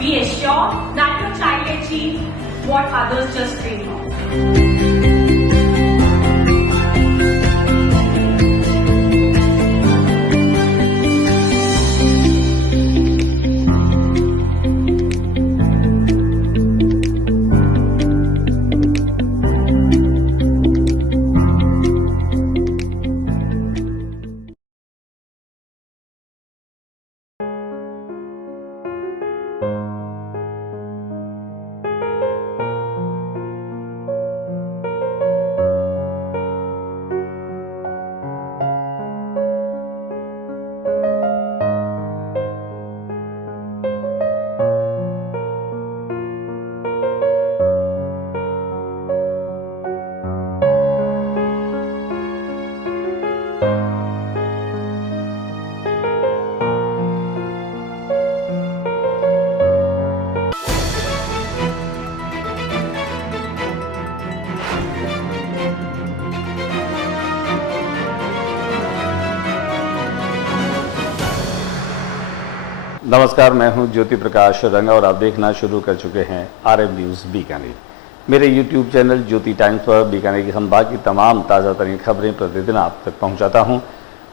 We assure that your child achieves what others just dream of. नमस्कार, मैं हूं ज्योति प्रकाश रंगा और आप देखना शुरू कर चुके हैं RM न्यूज़ बीकानेर। मेरे YouTube चैनल ज्योति टाइम्स पर बीकानेर के संभाग की तमाम ताज़ा तरीन खबरें प्रतिदिन आप तक पहुंचाता हूं।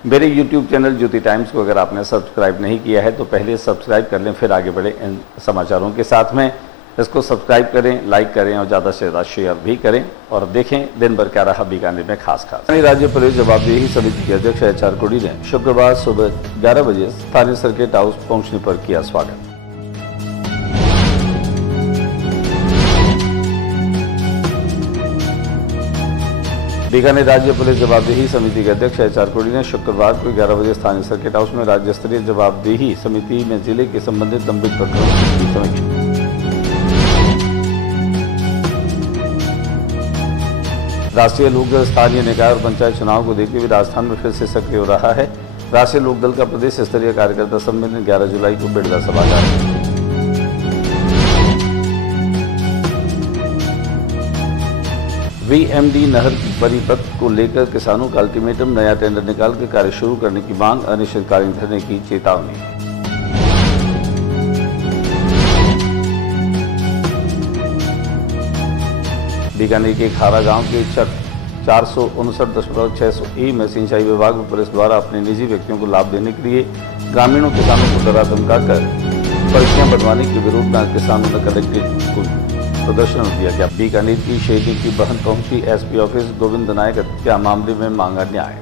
मेरे YouTube चैनल ज्योति टाइम्स को अगर आपने सब्सक्राइब नहीं किया है तो पहले सब्सक्राइब कर लें, फिर आगे बढ़े इन समाचारों के साथ में। इसको सब्सक्राइब करें, लाइक करें और ज़्यादा से ज़्यादा शेयर भी करें और देखें दिन भर क्या रहा बीकानेर में खास। राज्य पुलिस जवाबदेही समिति के अध्यक्ष HR कोड़ी ने शुक्रवार सुबह 11 बजे स्थानीय सर्किट हाउस पहुंचने पर किया स्वागत। बीकानेर राज्य पुलिस जवाबदेही समिति के अध्यक्ष HR कोड़ी ने शुक्रवार को 11 बजे स्थानीय सर्किट हाउस में राज्य स्तरीय जवाबदेही समिति में जिले के संबंधित लंबित प्रकरणों की समीक्षा। राष्ट्रीय लोकदल स्थानीय निकाय और पंचायत चुनाव को देखते हुए राजस्थान में फिर से सक्रिय हो रहा है। राष्ट्रीय लोकदल का प्रदेश स्तरीय कार्यकर्ता सम्मेलन 11 जुलाई को बिड़ला सभागार में। VMD नहर की परिपथ को लेकर किसानों का अल्टीमेटम, नया टेंडर निकाल कर कार्य शुरू करने की मांग, अनिश्चितकालीन धरने की चेतावनी। बीकानेर के खारा गांव के 459.600 में सिंचाई विभाग व पुलिस द्वारा अपने निजी व्यक्तियों को लाभ देने के लिए ग्रामीणों किसानों को डरा धमकाकर पर्चियां बनवाने के विरोध में किसानों ने कलेक्ट्रेट को प्रदर्शन किया गया। बीकानेर की शहीदी की बहन पहुंची SP ऑफिस, गोविंद नायक हत्या मामले में मांगा न्याय।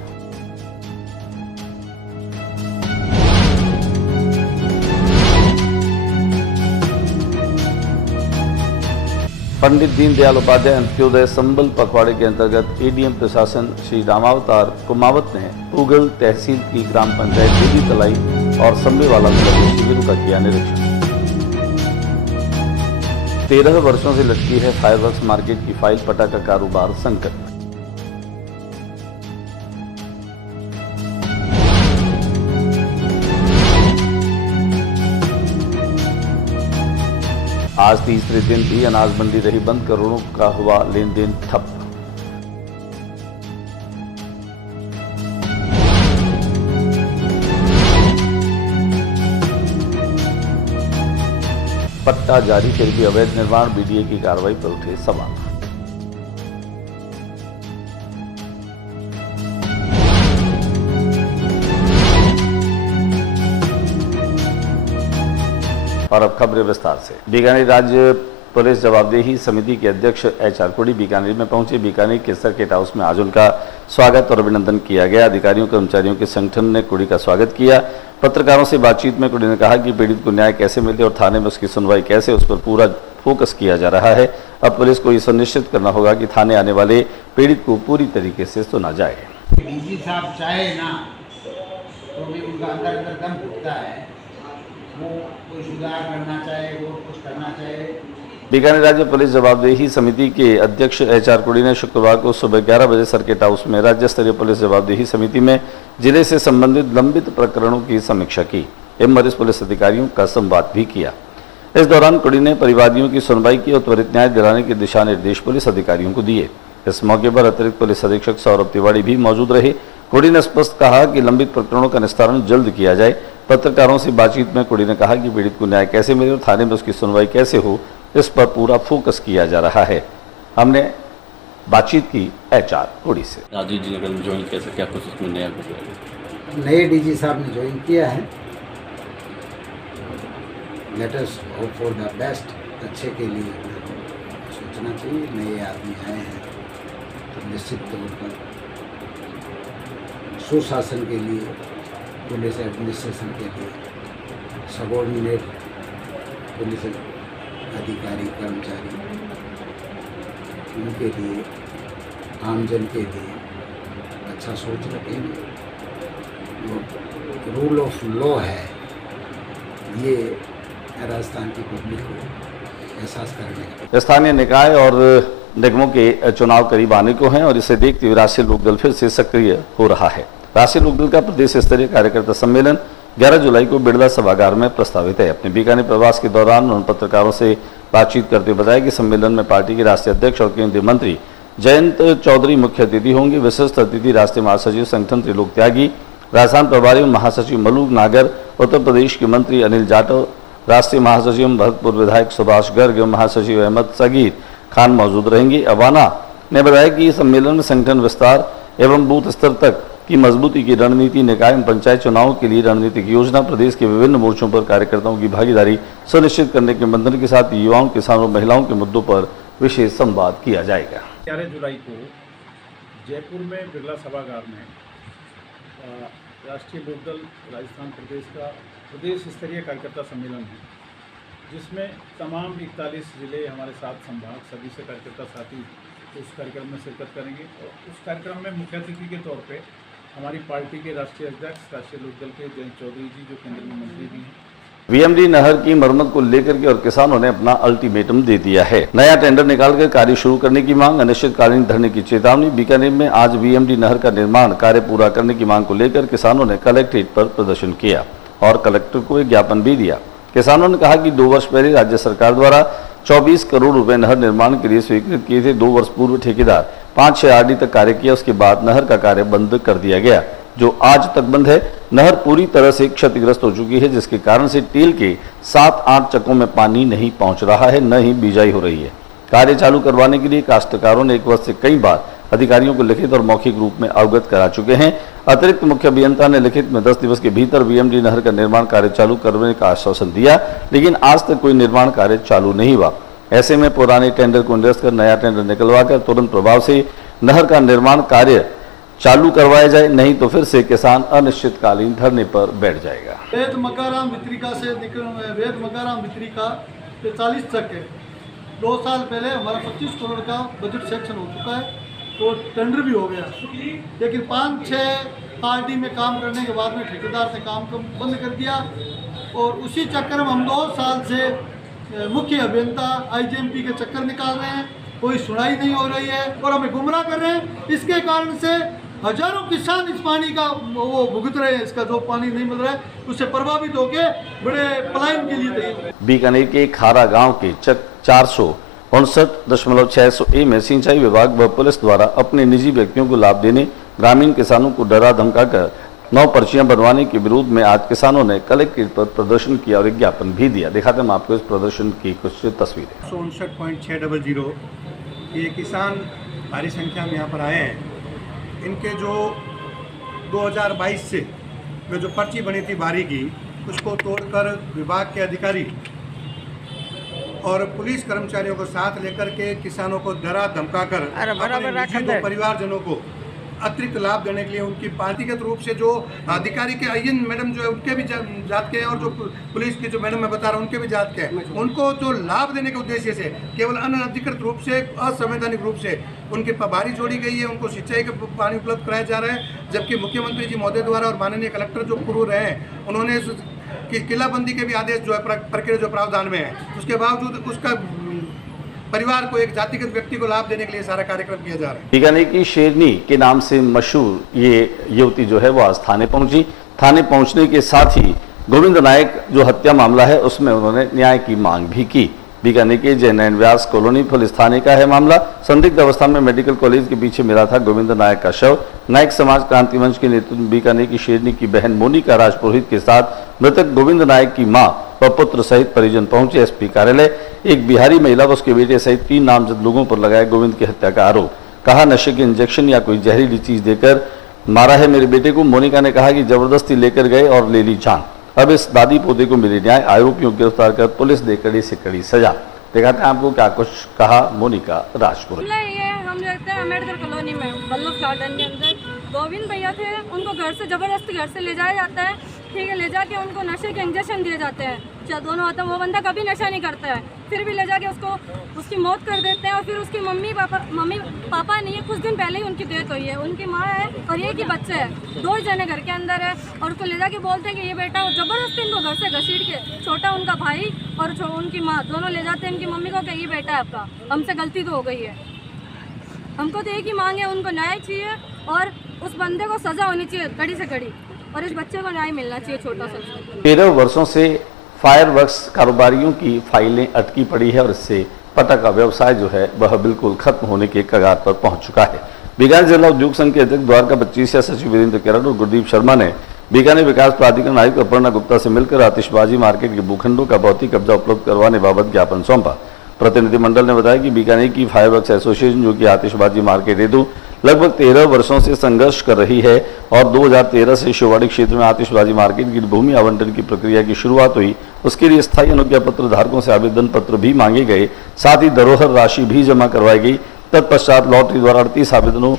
पंडित दीनदयाल उपाध्याय अंत्योदय संबल पखवाड़े के अंतर्गत ADM प्रशासन श्री रामावतार कुमावत ने पूगल तहसील की ग्राम पंचायत देवी तलाई और संबेवाला में लगे शिविरों का किया निरीक्षण। 13 वर्षों से लटकी है फायरवर्क्स मार्केट की फाइल, पटा का कारोबार संकट में। आज तीसरे दिन भी अनाज मंडी रही बंद, करोड़ों का हुआ लेन देन ठप। पट्टा जारी फिर भी अवैध निर्माण, BDA की कार्रवाई पर उठे सवाल। और अब खबरें विस्तार से। बीकानेर राज्य पुलिस जवाबदेही समिति के अध्यक्ष HR कोड़ी बीकानेर में पहुंचे। बीकानेर के सर्किट हाउस में आज उनका स्वागत और अभिनंदन किया गया। अधिकारियों कर्मचारियों के संगठन ने कोड़ी का स्वागत किया। पत्रकारों से बातचीत में कोड़ी ने कहा कि पीड़ित को न्याय कैसे मिले और थाने में उसकी सुनवाई कैसे, उस पर पूरा फोकस किया जा रहा है। अब पुलिस को ये सुनिश्चित करना होगा कि थाने आने वाले पीड़ित को पूरी तरीके से सुना जाए। DG साहब चाहे ना तो भी उनका अंदर अंदर दम घुटता है, वो कोई सुधार करना चाहे, वो कुछ करना चाहे। बीकानेर राज्य पुलिस जवाबदेही समिति के अध्यक्ष HR कोड़ी ने शुक्रवार को सुबह 11 बजे सर्किट हाउस में राज्य स्तरीय पुलिस जवाबदेही समिति में जिले से संबंधित लंबित प्रकरणों की समीक्षा की एवं वरिष्ठ पुलिस अधिकारियों का संवाद भी किया। इस दौरान कोड़ी ने परिवादियों की सुनवाई की और त्वरित न्याय दिलाने के दिशा निर्देश पुलिस अधिकारियों को दिए। इस मौके पर अतिरिक्त पुलिस अधीक्षक सौरभ तिवारी भी मौजूद रहे। कोड़ी ने स्पष्ट कहा कि लंबित प्रकरणों का निस्तारण जल्द किया जाए। पत्रकारों से बातचीत में कुड़ी ने कहा कि पीड़ित को न्याय कैसे मिले और थाने में उसकी सुनवाई कैसे हो, इस पर पूरा फोकस किया जा रहा है। हमने बातचीत की एचआर कुड़ी से। राजीव जी ने कल ज्वाइन कैसे, क्या कुछ उसमें नया कुछ है? नए डीजी साहब ने ज्वाइन किया है। Let us hope for the best. अच्छे के लिए सोचना चाहिए। नए आदमी आए हैं तो निश्चित तौर पर सुशासन के लिए, पुलिस एडमिनिस्ट्रेशन के लिए, सबॉर्डिनेट पुलिस अधिकारी कर्मचारी, उनके लिए, आमजन के लिए अच्छा सोच रखेंगे। जो रूल ऑफ लॉ है ये राजस्थान की पब्लिक को एहसास करने। स्थानीय निकाय और निगमों के चुनाव करीब आने को हैं और इसे देखते हुए राष्ट्रीय लोकदल फिर से सक्रिय हो रहा है। राष्ट्रीय लोकदल का प्रदेश स्तरीय कार्यकर्ता सम्मेलन 11 जुलाई को बिड़ला सभागार में प्रस्तावित है। अपने बीकानेर प्रवास के दौरान उन्होंने पत्रकारों से बातचीत करते हुए बताया कि सम्मेलन में पार्टी के राष्ट्रीय अध्यक्ष और केंद्रीय मंत्री जयंत चौधरी मुख्य अतिथि होंगे। विशिष्ट अतिथि राष्ट्रीय महासचिव संगठन त्रिलोक त्यागी, राजस्थान प्रभारी महासचिव मलूक नागर, उत्तर प्रदेश के मंत्री अनिल जाटव, राष्ट्रीय महासचिव भरतपुर विधायक सुभाष गर्ग एवं महासचिव अहमद सगीर खान मौजूद रहेंगे। अवाना ने बताया कि इस सम्मेलन में संगठन विस्तार एवं बूथ स्तर तक की मजबूती की रणनीति, निकाय एवं पंचायत चुनावों के लिए रणनीतिक योजना, प्रदेश के विभिन्न मोर्चों पर कार्यकर्ताओं की भागीदारी सुनिश्चित करने के बंधन के साथ युवाओं, किसानों, महिलाओं के मुद्दों पर विशेष संवाद किया जाएगा। 11 जुलाई को जयपुर में बिरला सभागार में राष्ट्रीय लोकदल राजस्थान प्रदेश का प्रदेश स्तरीय कार्यकर्ता सम्मेलन है, जिसमें तमाम 41 जिले, हमारे 7 संभाग, सभी से कार्यकर्ता साथी उस कार्यक्रम में शिरकत करेंगे। और उस कार्यक्रम में मुख्य अतिथि के तौर पे हमारी पार्टी के राष्ट्रीय अध्यक्ष, राष्ट्रीय लोकदल के जयंत चौधरी जी, जो केंद्र में मंत्री भी हैं। वीएमडी नहर की मरम्मत को लेकर के और किसानों ने अपना अल्टीमेटम दे दिया है। नया टेंडर निकालकर कार्य शुरू करने की मांग, अनिश्चितकालीन धरने की चेतावनी। बीकानेर में आज वीएमडी नहर का निर्माण कार्य पूरा करने की मांग को लेकर किसानों ने कलेक्ट्रेट पर प्रदर्शन किया और कलेक्टर को एक ज्ञापन भी दिया। किसानों ने कहा कि 2 वर्ष पहले राज्य सरकार द्वारा 24 करोड़ रुपए नहर निर्माण के लिए स्वीकृत किए थे। 2 वर्ष पूर्व ठेकेदार 5-6 आरडी तक कार्य किया, उसके बाद नहर का कार्य बंद कर दिया गया, जो आज तक बंद है। नहर पूरी तरह से क्षतिग्रस्त हो चुकी है, जिसके कारण से टेल के 7-8 चकों में पानी नहीं पहुंच रहा है, न ही बिजाई हो रही है। कार्य चालू करवाने के लिए काश्तकारों ने एक वर्ष से कई बार अधिकारियों को लिखित और मौखिक रूप में अवगत करा चुके हैं। अतिरिक्त मुख्य अभियंता ने लिखित में 10 दिवस के भीतर वीएमडी नहर का निर्माण कार्य चालू करने का आश्वासन दिया, लेकिन आज तक कोई निर्माण कार्य चालू नहीं हुआ। ऐसे में पुराने टेंडर को निरस्त कर नया टेंडर निकलवाकर तुरंत प्रभाव से नहर का निर्माण कार्य चालू करवाया जाए, नहीं तो फिर से किसान अनिश्चितकालीन धरने पर बैठ जाएगा। वेद मकाराम भित्रिका से वेद मकाराम भित्रिका 43 तक है। 2 साल पहले हमारा 25 करोड़ का बजट सेक्शन हो चुका है, तो टेंडर भी हो गया, लेकिन 5-6 आरडी में काम करने के बाद में ठेकेदार ने काम को बंद कर दिया। और उसी चक्कर में हम 2 साल से मुख्य अभियंता आईजीएमपी के चक्कर निकाल रहे हैं, कोई सुनाई नहीं हो रही है और हमें गुमराह कर रहे हैं। इसके कारण से हजारों किसान इस पानी का वो भुगत रहे हैं। इसका जो पानी नहीं मिल रहा है उससे प्रभावित होकर बड़े पलायन के लिए तैयार। बीकानेर के खारा गांव के चक 459.600 ए में सिंचाई विभाग व पुलिस द्वारा अपने निजी व्यक्तियों को लाभ देने, ग्रामीण किसानों को डरा धमकाकर 9 पर्चियां बनवाने के विरोध में आज किसानों ने कलेक्ट्रेट पर प्रदर्शन किया और एक ज्ञापन भी दिया। दिखाते हैं आपको इस प्रदर्शन की कुछ तस्वीरें। 59.600 ये किसान भारी संख्या में यहाँ पर आए हैं। इनके जो 2022 से में जो पर्ची बनी थी बारी की, उसको तोड़कर विभाग के अधिकारी और पुलिस कर्मचारियों को साथ लेकर के किसानों को डरा धमकाकर अपने निजी परिवारजनों को अतिरिक्त लाभ देने के लिए उनकी पार्टीगत रूप से जो अधिकारी के आईएन मैडम जो है उनके भी जात के हैं और जो पुलिस की जो मैडम मैं बता रहा हूँ उनके भी जात के हैं, उनको जो लाभ देने के उद्देश्य से केवल अनधिकृत रूप से, असंवैधानिक रूप से उनकी बारी जोड़ी गई है। उनको सिंचाई का पानी उपलब्ध कराया जा रहा है, जबकि मुख्यमंत्री जी महोदय द्वारा और माननीय कलेक्टर जो पूर्व रहे हैं उन्होंने किलाबंदी के भी आदेश जो है प्रक्रिया जो प्रावधान में है, उसके बावजूद उसका परिवार को एक जातिगत व्यक्ति को लाभ देने के लिए सारा कार्यक्रम किया जा रहा है। बीकानेर की शेरनी के नाम से मशहूर ये युवती जो है वो आज थाने पहुंची। थाने पहुंचने के साथ ही गोविंद नायक जो हत्या मामला है उसमें उन्होंने न्याय की मांग भी की। बीकानेर के जयनैन व्यास कॉलोनी पुलिस थाने का है मामला। संदिग्ध अवस्था में मेडिकल कॉलेज के पीछे मिला था गोविंद नायक का शव। नायक समाज क्रांति मंच के नेतृत्व में बीकानेर की शेरनी की बहन मोनिका राजपुरोहित के साथ मृतक गोविंद नायक की मां व पुत्र सहित परिजन पहुंचे एसपी कार्यालय। एक बिहारी महिला व उसके बेटे सहित 3 नामजद लोगों पर लगाए गोविंद की हत्या का आरोप। कहा नशे के इंजेक्शन या कोई जहरीली चीज देकर मारा है मेरे बेटे को। मोनिका ने कहा कि जबरदस्ती लेकर गए और ले ली जान। अब इस दादी पोते को मिले न्याय। आरोपियों को गिरफ्तार कर पुलिस दे कड़ी से कड़ी सजा। दिखाते हैं आपको क्या कुछ कहा मोनिका राजपुर। ये हम रहते हैं अम्बेडकर कॉलोनी में बल्लभ गार्डन के अंदर। गोविंद भैया थे, उनको घर से जबरदस्ती घर से ले जाया जाता है, ठीक है, ले जाके उनको नशे के इंजेक्शन दिए जाते हैं। दोनों होता है, वो बंदा कभी नशा नहीं करता है, फिर भी ले जाके उसकी मौत कर देते हैं। और फिर उसकी मम्मी पापा नहीं है, कुछ दिन पहले ही उनकी डेथ हुई है। उनकी माँ है और एक ही बच्चे है, 2 जने घर के अंदर है। और उसको ले जाके बोलते हैं कि ये बेटा, जबरदस्ती इनको घर से घसीट के, छोटा उनका भाई और उनकी माँ दोनों ले जाते हैं इनकी मम्मी को कि ये बेटा है आपका, हमसे गलती तो हो गई है। हमको तो एक ही मांग है, उनको न्याय चाहिए और उस बंदे को सजा होनी चाहिए कड़ी से कड़ी, और इस बच्चे को न्याय मिलना चाहिए छोटा सा। 13 वर्षों से फायरवर्क्स कारोबारियों की फाइलें अटकी पड़ी है और इससे पटा का व्यवसाय जो है वह बिल्कुल खत्म होने के कगार पर पहुंच चुका है। बीकानेर जिला उद्योग संघ के अध्यक्ष द्वारका 25 सचिव वीरेंद्र किरण और गुरदीप शर्मा ने बीकानेर विकास प्राधिकरण आयुक्त अपर्णा गुप्ता से मिलकर आतिशबाजी मार्केट के भूखंडों का भौतिक कब्जा उपलब्ध करवाने बाबत ज्ञापन सौंपा। प्रतिनिधिमंडल ने बताया कि बीकानेर की फायरवर्क्स एसोसिएशन, जो कि आतिशबाजी मार्केट हेतु लगभग 13 वर्षों से संघर्ष कर रही है और 2013 से शिववाड़ी क्षेत्र में आतिशबाजी मार्केट की भूमि आवंटन की प्रक्रिया की शुरुआत हुई, उसके लिए स्थायी अनुज्ञा पत्र धारकों से आवेदन पत्र भी मांगे गए, साथ ही धरोहर राशि भी जमा करवाई गई। तत्पश्चात लॉटरी द्वारा 38 आवेदनों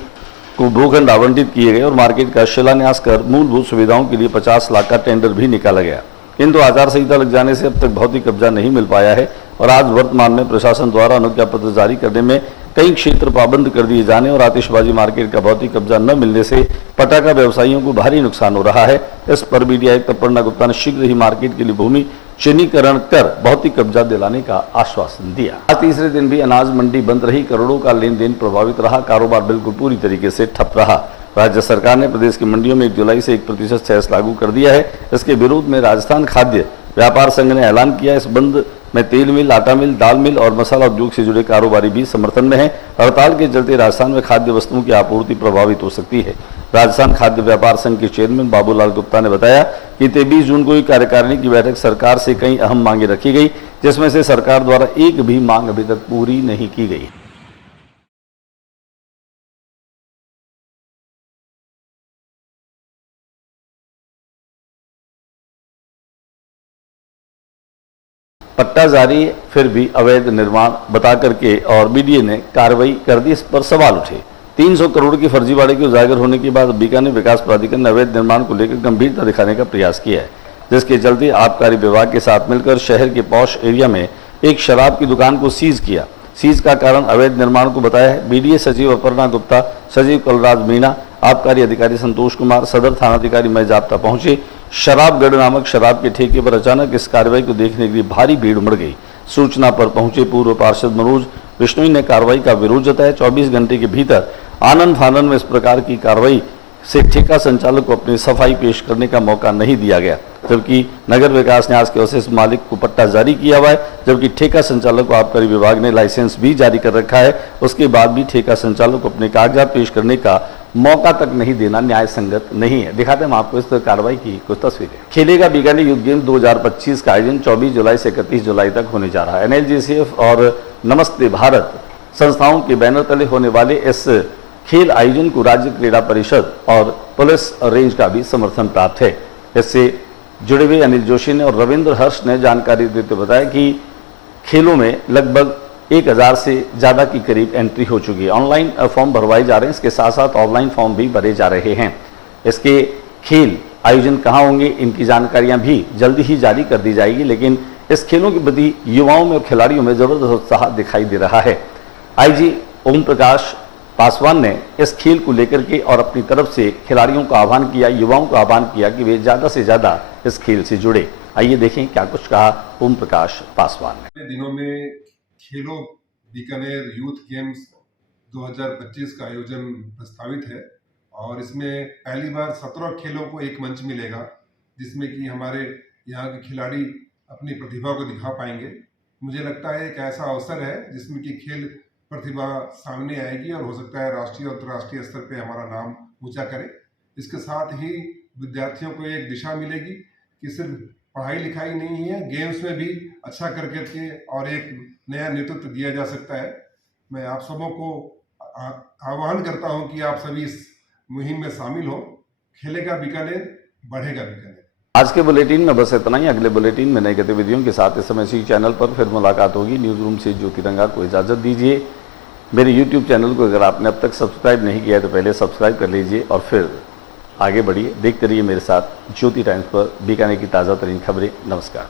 को भूखंड आवंटित किए गए और मार्केट का शिलान्यास कर मूलभूत सुविधाओं के लिए 50 लाख का टेंडर भी निकाला गया, किंतु आचार संहिता लग जाने से अब तक भौतिक कब्जा नहीं मिल पाया है और आज वर्तमान में प्रशासन द्वारा अनुज्ञा पत्र जारी करने में कई क्षेत्र पाबंद कर दिए जाने और आतिशबाजी मार्केट का भौतिक कब्जा न मिलने से पटाखा व्यवसायियों को भारी नुकसान हो रहा है। इस पर बीडीओ आयुक्त अपर्णा गुप्ता ने शीघ्र ही मार्केट के लिए भूमि चिन्हीकरण कर भौतिक कब्जा दिलाने का आश्वासन दिया। आज तीसरे दिन भी अनाज मंडी बंद रही, करोड़ों का लेन देन प्रभावित रहा, कारोबार बिल्कुल पूरी तरीके से ठप रहा। राज्य सरकार ने प्रदेश की मंडियों में 1 जुलाई से 1% सेस लागू कर दिया है। इसके विरोध में राजस्थान खाद्य व्यापार संघ ने ऐलान किया। इस बंद में तेल मिल, आटा मिल, दाल मिल और मसाला उद्योग से जुड़े कारोबारी भी समर्थन में हैं। हड़ताल के चलते राजस्थान में खाद्य वस्तुओं की आपूर्ति प्रभावित हो सकती है। राजस्थान खाद्य व्यापार संघ के चेयरमैन बाबूलाल गुप्ता ने बताया कि 23 जून को कार्यकारिणी की बैठक सरकार से कई अहम मांगे रखी गई, जिसमें से सरकार द्वारा एक भी मांग अभी तक पूरी नहीं की गई। पट्टा जारी फिर भी अवैध निर्माण बता करके और बीडीए ने कार्रवाई कर दी। इस पर सवाल उठे। 300 करोड़ की फर्जीवाड़े के उजागर होने के बाद बीकानेर विकास प्राधिकरण ने अवैध निर्माण को लेकर गंभीरता दिखाने का प्रयास किया है, जिसके चलते आबकारी विभाग के साथ मिलकर शहर के पॉश एरिया में एक शराब की दुकान को सीज किया। सीज का कारण अवैध निर्माण को बताया है बीडीए सचिव अपर्णा गुप्ता, सचिव कलराज मीणा, आबकारी अधिकारी संतोष कुमार, सदर थानाधिकारी मय जाप्ता पहुंचे। शराबगढ़ नामक शराब के ठेके पर अचानक इस कार्रवाई को देखने के लिए भारी भीड़ उमड़ गई। सूचना पर पहुंचे पूर्व पार्षद मनोज बिश्नोई ने कार्रवाई का विरोध जताया। 24 घंटे के भीतर आनन फानन में इस प्रकार की कार्रवाई से ठेका संचालक को अपनी सफाई पेश करने का मौका नहीं दिया गया, जबकि नगर विकास न्यास के अवशेष मालिक को पट्टा जारी किया हुआ है, जबकि ठेका संचालक को आबकारी विभाग ने लाइसेंस भी जारी कर रखा है। उसके बाद भी ठेका संचालक को अपने कागजात पेश करने का मौका तक नहीं देना न्याय संगत नहीं है। दिखाते हैं हम आपको इस कार्रवाई की कुछ तस्वीरें। खेलेगा बीकानेर यूथ गेम 2025 का आयोजन 24 जुलाई से 31 जुलाई तक होने जा रहा है। NLGCF और नमस्ते भारत संस्थाओं के बैनर तले होने वाले इस खेल आयोजन को राज्य क्रीड़ा परिषद और पुलिस रेंज का भी समर्थन प्राप्त है। इससे जुड़े हुए अनिल जोशी ने और रविंद्र हर्ष ने जानकारी देते बताया कि खेलों में लगभग 1000 से ज़्यादा की करीब एंट्री हो चुकी है। ऑनलाइन फॉर्म भरवाए जा रहे हैं, इसके साथ साथ ऑफलाइन फॉर्म भी भरे जा रहे हैं। इसके खेल आयोजन कहाँ होंगे, इनकी जानकारियां भी जल्दी ही जारी कर दी जाएगी, लेकिन इस खेलों के प्रति युवाओं में और खिलाड़ियों में जबरदस्त उत्साह दिखाई दे रहा है। IG ओम प्रकाश पासवान ने इस खेल को लेकर के और अपनी तरफ से खिलाड़ियों का आह्वान किया, युवाओं का आह्वान किया कि वे ज़्यादा से ज़्यादा इस खेल से जुड़े। आइए देखें क्या कुछ कहा ओम प्रकाश पासवान ने। दिनों में खेलो बीकानेर यूथ गेम्स 2025 का आयोजन प्रस्तावित है और इसमें पहली बार 17 खेलों को एक मंच मिलेगा, जिसमें कि हमारे यहाँ के खिलाड़ी अपनी प्रतिभा को दिखा पाएंगे। मुझे लगता है एक ऐसा अवसर है जिसमें कि खेल प्रतिभा सामने आएगी और हो सकता है राष्ट्रीय और अंतर्राष्ट्रीय स्तर पे हमारा नाम ऊंचा करे। इसके साथ ही विद्यार्थियों को एक दिशा मिलेगी कि सिर्फ पढ़ाई लिखाई नहीं है, गेम्स में भी अच्छा करके के और एक नया नेतृत्व दिया जा सकता है। मैं आप सबों को आह्वान करता हूं कि आप सभी इस मुहिम में शामिल हो। खेलेगा बीकानेर, बढ़ेगा बीकानेर। आज के बुलेटिन में बस इतना ही। अगले बुलेटिन में नई गतिविधियों के साथ इस समय इसी चैनल पर फिर मुलाकात होगी। न्यूज़ रूम से ज्योति रंगा को इजाज़त दीजिए। मेरे YouTube चैनल को अगर आपने अब तक सब्सक्राइब नहीं किया है तो पहले सब्सक्राइब कर लीजिए और फिर आगे बढ़िए। देखते रहिए मेरे साथ ज्योति टाइम्स पर बीकानेर की ताज़ा तरीन खबरें। नमस्कार।